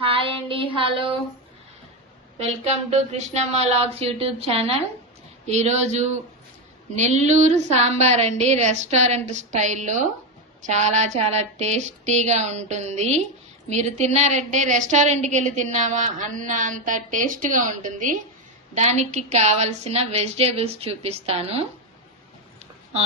Hi అండి, hello, welcome to Krishnamma logs YouTube channel. ఈరోజు నెల్లూరు సాంబార్ అండి, రెస్టారెంట్ స్టైల్లో చాలా చాలా టేస్టీగా ఉంటుంది. మీరు తిన్నారంటే రెస్టారెంట్కి వెళ్ళి తిన్నామా అన్న అంత టేస్ట్గా ఉంటుంది. దానికి కావలసిన వెజిటేబుల్స్ చూపిస్తాను.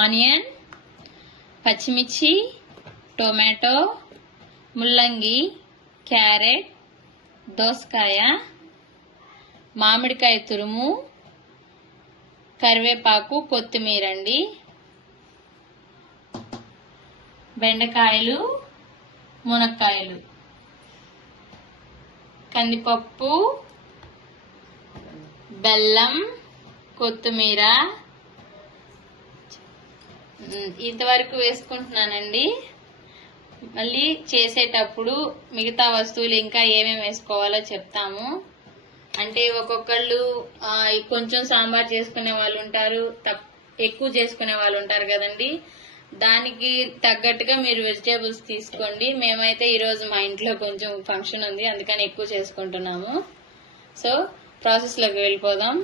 ఆనియన్, పచ్చిమిర్చి, టొమాటో, ముల్లంగి, క్యారెట్, దోసకాయ, మామిడికాయ తురుము, కరివేపాకు, కొత్తిమీర అండి, బెండకాయలు, మునక్కాయలు, కందిపప్పు, బెల్లం, కొత్తిమీర ఇంతవరకు వేసుకుంటున్నానండి. మళ్ళీ చేసేటప్పుడు మిగతా వస్తువులు ఇంకా ఏమేమి వేసుకోవాలో చెప్తాము. అంటే ఒక్కొక్కళ్ళు కొంచెం సాంబార్ చేసుకునే వాళ్ళు ఉంటారు, ఎక్కువ చేసుకునే వాళ్ళు ఉంటారు కదండి. దానికి తగ్గట్టుగా మీరు వెజిటేబుల్స్ తీసుకోండి. మేమైతే ఈరోజు మా ఇంట్లో కొంచెం ఫంక్షన్ ఉంది, అందుకని ఎక్కువ చేసుకుంటున్నాము. సో ప్రాసెస్లోకి వెళ్ళిపోదాం.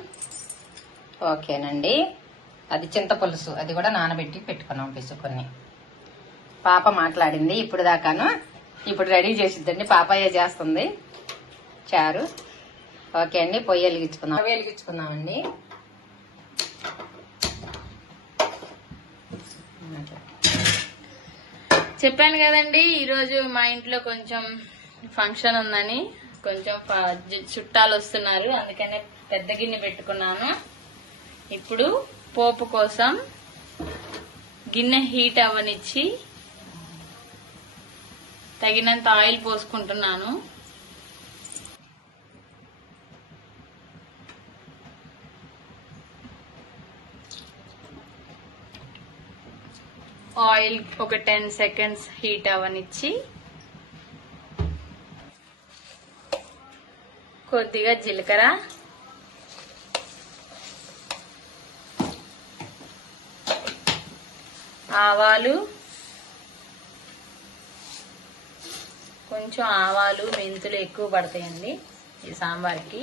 ఓకేనండి. అది చింతపులుసు, అది కూడా నానబెట్టి పెట్టుకున్నాం పిసుకొని. పాప మాట్లాడింది ఇప్పుడు దాకాను, ఇప్పుడు రెడీ చేసిద్దండి. పాపయ్య చేస్తుంది చారు. ఓకే అండి, పొయ్యి వెలిగించుకుందామండి. చెప్పాను కదండి, ఈరోజు మా ఇంట్లో కొంచెం ఫంక్షన్ ఉందని, కొంచెం చుట్టాలు వస్తున్నారు, అందుకనే పెద్ద గిన్నె పెట్టుకున్నాను. ఇప్పుడు పోపు కోసం గిన్నె హీట్ అవ్వనిచ్చి తగినంత ఆయిల్ పోసుకుంటున్నాను. ఆయిల్ ఒక 10 సెకండ్స్ హీట్ అవ్వనిచ్చి కొద్దిగా జీలకర్ర, ఆవాలు, కొంచెం ఆవాలు మెంతులు ఎక్కువ పడతాయండి ఈ సాంబార్కి.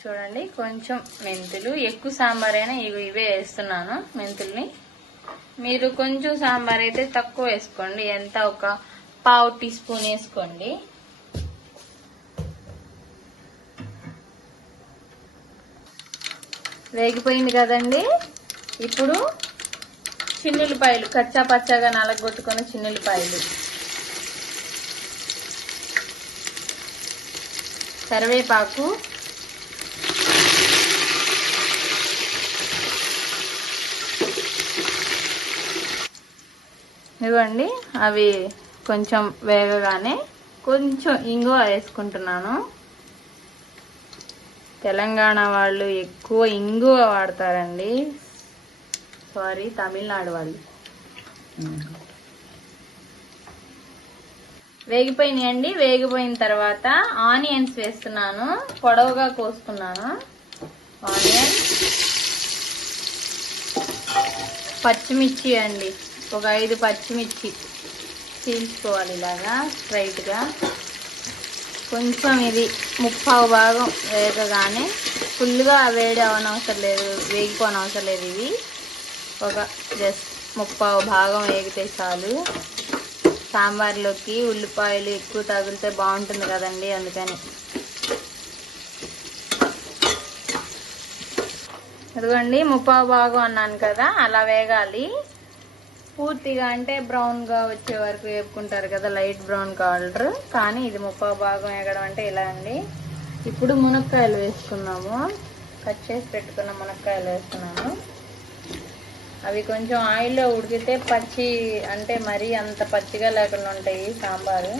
చూడండి, కొంచెం మెంతులు, ఎక్కువ సాంబార్ అయినా ఇవే వేస్తున్నాను మెంతుల్ని. మీరు కొంచెం సాంబార్ అయితే తక్కువ వేసుకోండి, ఎంత ఒక 1/2 టీ స్పూన్ వేసుకోండి. వేగిపోయింది కదండి. ఇప్పుడు చిన్నుల్లిపాయలు, కచ్చా పచ్చాగా నలగొట్టుకున్న చిన్నుల్లిపాయలు, కరివేపాకు, ఇవ్వండి. అవి కొంచెం వేగగానే కొంచెం ఇంగువ వేసుకుంటున్నాను. తెలంగాణ వాళ్ళు ఎక్కువ ఇంగువ వాడతారండి, సారీ తమిళనాడు వాళ్ళు. వేగిపోయినాయండి. వేగిపోయిన తర్వాత ఆనియన్స్ వేస్తున్నాను, పొడవుగా కోసుకున్నాను. ఆనియన్, పచ్చిమిర్చి అండి, ఒక 5 పచ్చిమిర్చి చీల్చుకోవాలి ఇలాగా స్ట్రైట్ గా. కొంచెం ఇది 1/2 భాగం వేగగానే, ఫుల్గా వేడి అవనవసరం లేదు, వేగిపోనవసరం లేదు. ఇవి ఒక జస్ట్ 1/2 భాగం వేగితే చాలు. సాంబార్లోకి ఉల్లిపాయలు ఎక్కువ తగిలితే బాగుంటుంది కదండి, అందుకని. ఇదిగోండి, 1/2 భాగం అన్నాను కదా, అలా వేగాలి. పూర్తిగా అంటే బ్రౌన్ గా వచ్చే వరకు వేపుకుంటారు కదా, లైట్ బ్రౌన్ కలర్. కానీ ఇది 1/2 భాగం వేగడం అంటే ఇలా అండి. ఇప్పుడు మునక్కాయలు వేసుకున్నాము, కట్ చేసి పెట్టుకున్న మునక్కాయలు వేస్తున్నాను. అవి కొంచెం ఆయిల్లో ఉడికితే పచ్చి, అంటే మరీ అంత పచ్చిగా లేకుండా ఉంటాయి సాంబారు.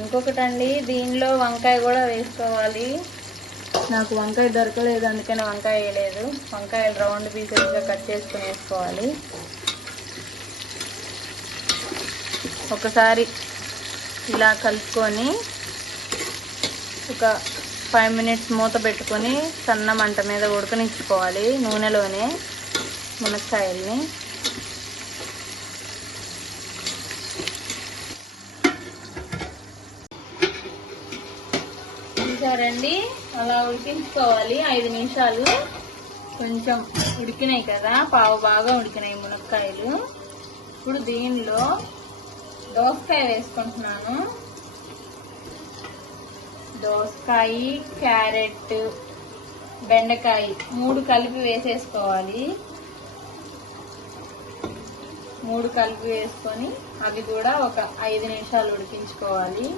ఇంకొకటండి, దీనిలో వంకాయ కూడా వేసుకోవాలి. నాకు వంకాయ దొరకలేదు, అందుకని వంకాయ వేయలేదు. వంకాయలు రౌండ్ పీసెస్గా కట్ చేసుకుని వేసుకోవాలి. ఒకసారి ఇలా కలుపుకొని ఒక 5 మినిట్స్ మూత పెట్టుకొని సన్న మంట మీద ఉడకనిచ్చుకోవాలి నూనెలోనే మునక్కాయల్ని. చూసారండి, అలా ఉడికించుకోవాలి 5 నిమిషాలు. కొంచెం ఉడికినాయి కదా, పావు బాగా ఉడికినాయి మునక్కాయలు. ఇప్పుడు దీనిలో దోసకాయ వేసుకుంటున్నాను. దోసకాయ, క్యారెట్, బెండకాయ 3 కలిపి వేసేసుకోవాలి. 3 కలిపి వేసుకొని అవి కూడా ఒక 5 నిమిషాలు ఉడికించుకోవాలి.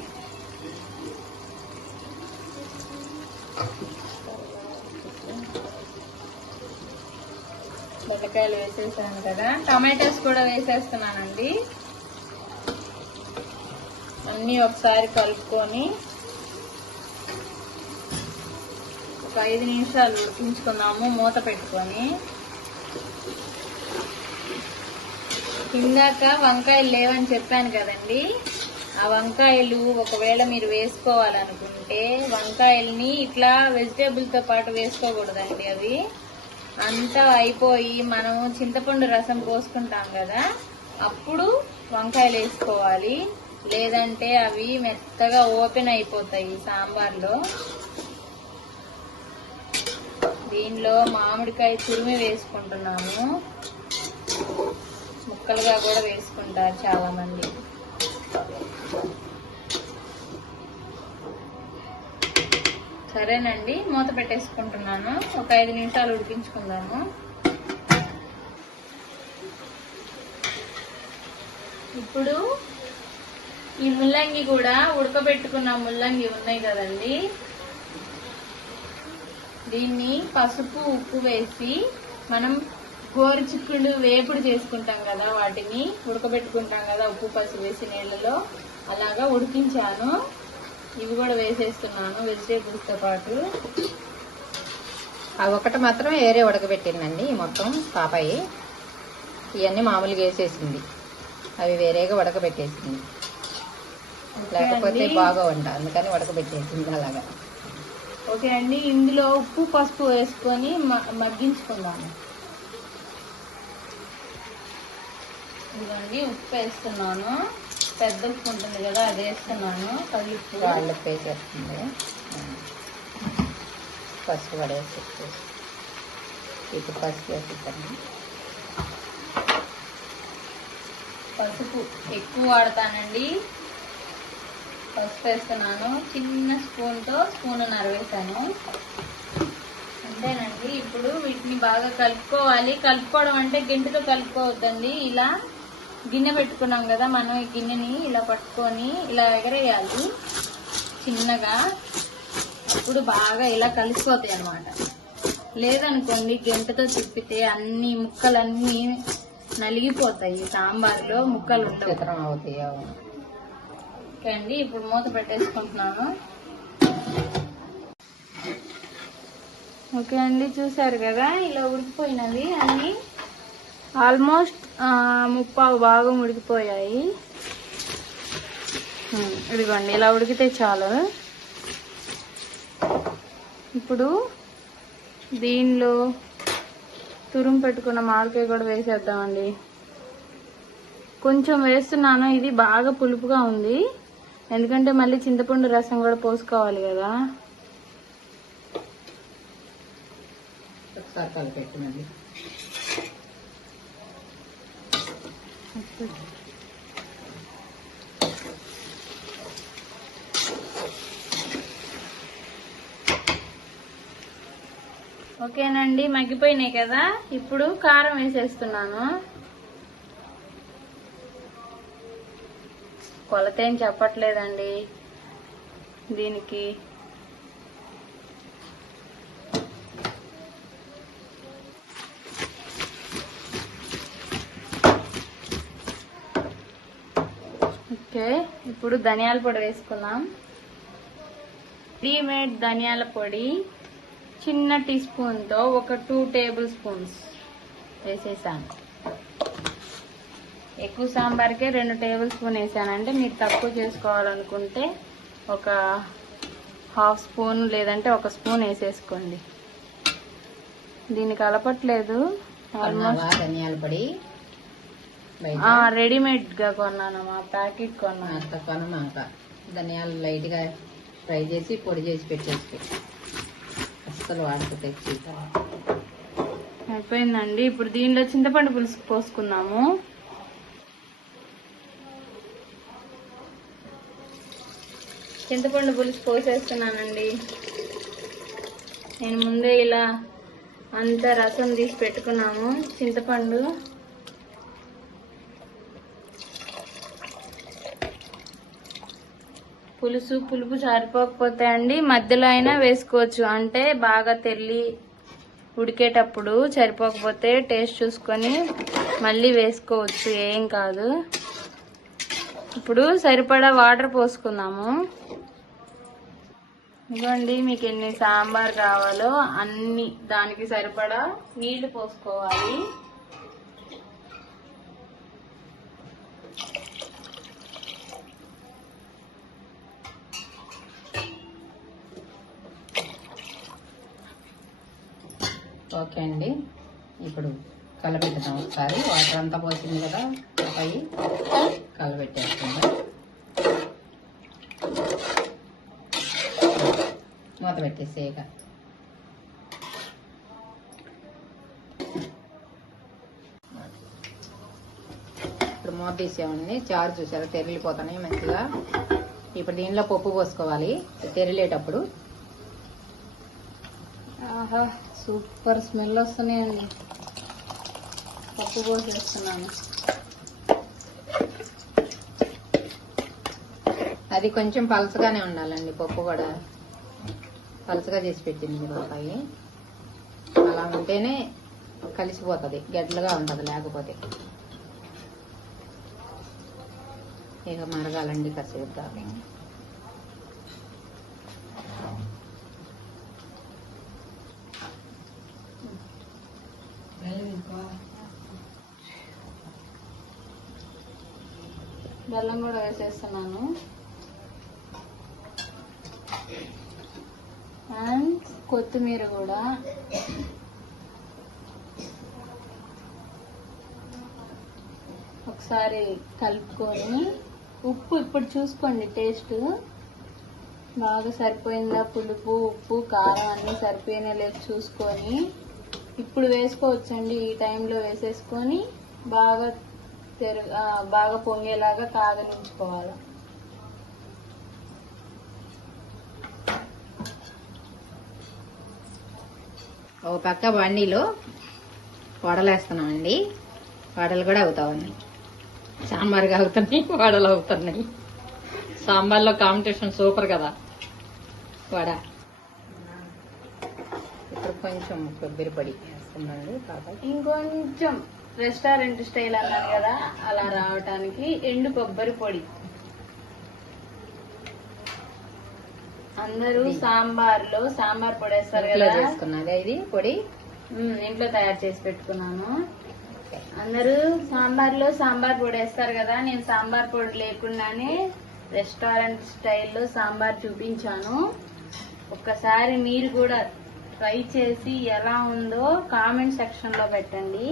బెండకాయలు వేసేసాను కదా, టమాటాస్ కూడా వేసేస్తున్నానండి. అన్నీ ఒకసారి కలుపుకొని ఒక 5 నిమిషాలు ఉడికించుకున్నాము మూత పెట్టుకొని. ఇందాక వంకాయలు లేవని చెప్పాను కదండి, ఆ వంకాయలు ఒకవేళ మీరు వేసుకోవాలనుకుంటే వంకాయల్ని ఇట్లా వెజిటేబుల్తో పాటు వేసుకోకూడదండి. అవి అంతా అయిపోయి మనం చింతపండు రసం పోసుకుంటాం కదా, అప్పుడు వంకాయలు వేసుకోవాలి. లేదంటే అవి మెత్తగా ఓపెన్ అయిపోతాయి సాంబార్లో. దీనిలో మామిడికాయ తురిమి వేసుకుంటున్నాము. ముక్కలుగా కూడా వేసుకుంటారు చాలా మంది. సరేనండి, మూత పెట్టేసుకుంటున్నాను. ఒక 5 నిమిషాలు ఉడికించుకుందాము. ఇప్పుడు ఈ ముల్లంగి కూడా ఉడకబెట్టుకున్న ముల్లంగి ఉన్నాయి కదండి, దీన్ని పసుపు ఉప్పు వేసి మనం గోరుచిక్కుళ్ళు వేపుడు చేసుకుంటాం కదా, వాటిని ఉడకబెట్టుకుంటాం కదా ఉప్పు పసుపు వేసి నీళ్ళలో, అలాగా ఉడికించాను. ఇవి కూడా వేసేస్తున్నాను వెజిటేబుల్స్ తో పాటు. అవి ఒకటి మాత్రం ఏరే ఉడకబెట్టిందండి, మొత్తం పాపాయి. ఇవన్నీ మామూలుగా వేసేసింది, అవి వేరేగా ఉడకబెట్టేసింది. లేకపోతే బాగా వంట, అందుకని ఉడకబెట్టేసింది అలాగా. ఓకే అండి, ఇందులో ఉప్పు పసుపు వేసుకొని మగ్గించుకుందాము. ఇదిగోండి ఉప్పు వేస్తున్నాను, పెద్ద ఉప్పు ఉంటుంది కదా అది వేస్తున్నాను. కల్లుప్పు వాళ్ళు వేసేస్తుంది, పసుపు పడేసి ఇప్పుడు పసుపు వేసేస్తాను. పసుపు ఎక్కువ వాడతానండి, పసుపు వేస్తున్నాను. చిన్న స్పూన్తో స్పూన్నర వేసాను. అంతేనండి. ఇప్పుడు వీటిని బాగా కలుపుకోవాలి. కలుపుకోవడం అంటే గెంటితో కలుపుకోవద్దండి. ఇలా గిన్నె పెట్టుకున్నాం కదా మనం, ఈ గిన్నెని ఇలా పట్టుకొని ఇలా ఎగరేయాలి చిన్నగా. అప్పుడు బాగా ఇలా కలిసిపోతాయి అన్నమాట. లేదనుకోండి గెంటతో తిప్పితే అన్ని ముక్కలన్నీ నలిగిపోతాయి, సాంబార్లో ముక్కలు ఉంటాయి. ఓకే అండి, ఇప్పుడు మూత పెట్టేసుకుంటున్నాను. ఓకే అండి, చూసారు కదా ఇలా ఉడికిపోయినవి అన్ని. ఆల్మోస్ట్ 30 భాగం ఉడికిపోయాయి. ఇదిగోండి ఇలా ఉడికితే చాలు. ఇప్పుడు దీనిలో తురుము పెట్టుకున్న మామిడికాయ కూడా వేసేద్దామండి. కొంచెం వేస్తున్నాను, ఇది బాగా పులుపుగా ఉంది, ఎందుకంటే మళ్ళీ చింతపండు రసం కూడా పోసుకోవాలి కదా. ఒకసారి కలిపెట్టినండి. ఓకేనండి, మగ్గిపోయినాయి కదా. ఇప్పుడు కారం వేసేస్తున్నాను. కొలత ఏం చెప్పట్లేదండి దీనికి. ఓకే, ఇప్పుడు ధనియాల పొడి వేసుకుందాం. రెడీమేడ్ ధనియాల పొడి చిన్న టీ స్పూన్తో ఒక 2 టేబుల్ స్పూన్స్ వేసేసాను. ఎక్కువ సాంబార్కే 2 టేబుల్ స్పూన్ వేసానంటే మీరు తక్కువ చేసుకోవాలనుకుంటే ఒక 1/2 స్పూన్ లేదంటే 1 స్పూన్ వేసేసుకోండి. దీన్ని కలపట్లేదు, ఆల్మోస్ట్ ధనియాల పొడి రెడీమేడ్ గా కొన్నాను, మా ప్యాకెట్ కొన్నాను. ధనియాలు లైట్ గా ఫ్రై చేసి పొడి చేసి పెట్టేసి అస్సలు వాడుతూ తెచ్చి. అయిపోయిందండి. ఇప్పుడు దీనిలో చింతపండు పులుసు పోసుకుందాము. చింతపండు పులుసు పోసేస్తున్నానండి. నేను ముందే ఇలా అంతా రసం తీసి పెట్టుకున్నాము. చింతపండు పులుపు సరిపోకపోతే అండి మధ్యలో అయినా వేసుకోవచ్చు. అంటే బాగా తెల్లి ఉడికేటప్పుడు సరిపోకపోతే టేస్ట్ చూసుకొని మళ్ళీ వేసుకోవచ్చు, ఏం కాదు. ఇప్పుడు సరిపడా వాటర్ పోసుకుందాము. ఇదిగోండి, మీకు ఎన్ని సాంబార్ కావాలో అన్ని దానికి సరిపడా నీళ్లు పోసుకోవాలి. ఓకే అండి, ఇప్పుడు కలబెట్టుదాం ఒకసారి. వాటర్ అంతా పోసింది కదా, అవి కలబెట్టేసుకుందాం. మూత పెట్టేసేయక. ఇప్పుడు మూత తీసేయండి. చారు చూసారా తెరిలిపోతున్నాయి మంచిగా. ఇప్పుడు దీనిలో పప్పు పోసుకోవాలి తెరిలేటప్పుడు. ఆహా, సూపర్ స్మెల్ వస్తున్నాయండి. పప్పు పోసేస్తున్నాను. అది కొంచెం పలసగానే ఉండాలండి. పప్పు కూడా పలసగా చేసి పెట్టింది రూపాయి. అలా ఉంటేనే కలిసిపోతుంది, గడ్డలుగా ఉంటుంది. లేకపోతే ఇక మరగాలండి కాసేపు దాకా. బెల్లం కూడా వేసేస్తున్నాను. అండ్ కొత్తిమీర కూడా. ఒకసారి కలుపుకొని ఉప్పు ఇప్పుడు చూసుకోండి. టేస్ట్ బాగా సరిపోయిందా, పులుపు ఉప్పు కారం అన్నీ సరిపోయినా లేదు చూసుకొని ఇప్పుడు వేసుకోవచ్చండి. ఈ టైంలో వేసేసుకొని బాగా పొంగేలాగా కాగనించుకోవాలి. ఒక పక్క బండిలో వడలేస్తున్నామండి. వడలు కూడా అవుతా ఉన్నాయి. సాంబార్గా అవుతున్నాయి, వడలు అవుతున్నాయి. సాంబార్లో కాంపిటీషన్ సూపర్ కదా వడ. ఇప్పుడు కొంచెం కొబ్బరి పొడి వేస్తున్నాండి. ఇంకొంచెం రెస్టారెంట్ స్టైల్ అన్నారు కదా, అలా రావటానికి ఎండు కొబ్బరి పొడి. అందరూ సాంబార్లో సాంబార్ పొడి వేస్తారు కదా, చేసుకున్నది ఇది పొడి ఇంట్లో తయారు చేసి పెట్టుకున్నాను. అందరూ సాంబార్లో సాంబార్ పొడి వేస్తారు కదా, నేను సాంబార్ పొడి లేకుండానే రెస్టారెంట్ స్టైల్లో సాంబార్ చూపించాను. ఒక్కసారి మీరు కూడా ట్రై చేసి ఎలా ఉందో కామెంట్ సెక్షన్ లో పెట్టండి.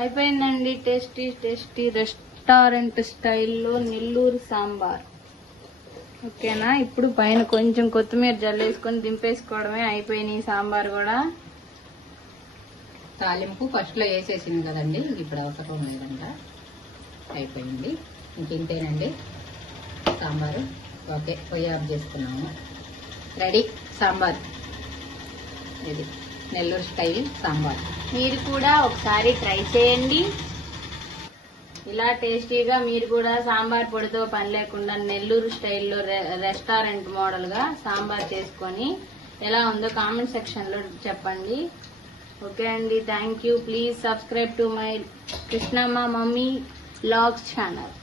అయిపోయిందండి టేస్టీ టేస్టీ రెస్టారెంట్ స్టైల్లో నెల్లూరు సాంబార్. ఓకేనా, ఇప్పుడు పైన కొంచెం కొత్తిమీర జల్లేసుకొని దింపేసుకోవడమే. అయిపోయినాయి సాంబార్ కూడా. తాలింపు ఫస్ట్ లో వేసేసింది కదండి, ఇప్పుడు అవసరం లేదంట. అయిపోయింది, ఇంకేంటేనండి సాంబారు. ఓకే, పొయ్యి ఆఫ్ చేసుకున్నాము. రెడీ సాంబార్. ఇది నెల్లూరు స్టైల్ సాంబార్. మీరు కూడా ఒకసారి ట్రై చేయండి. ఇలా టేస్టీగా మీరు కూడా సాంబార్ పొడితో పని లేకుండా నెల్లూరు స్టైల్లో రెస్టారెంట్ మోడల్గా సాంబార్ చేసుకొని ఎలా ఉందో కామెంట్ సెక్షన్లో చెప్పండి. ఓకే అండి, thank you. Please subscribe to my Krishnamma mummy vlogs channel.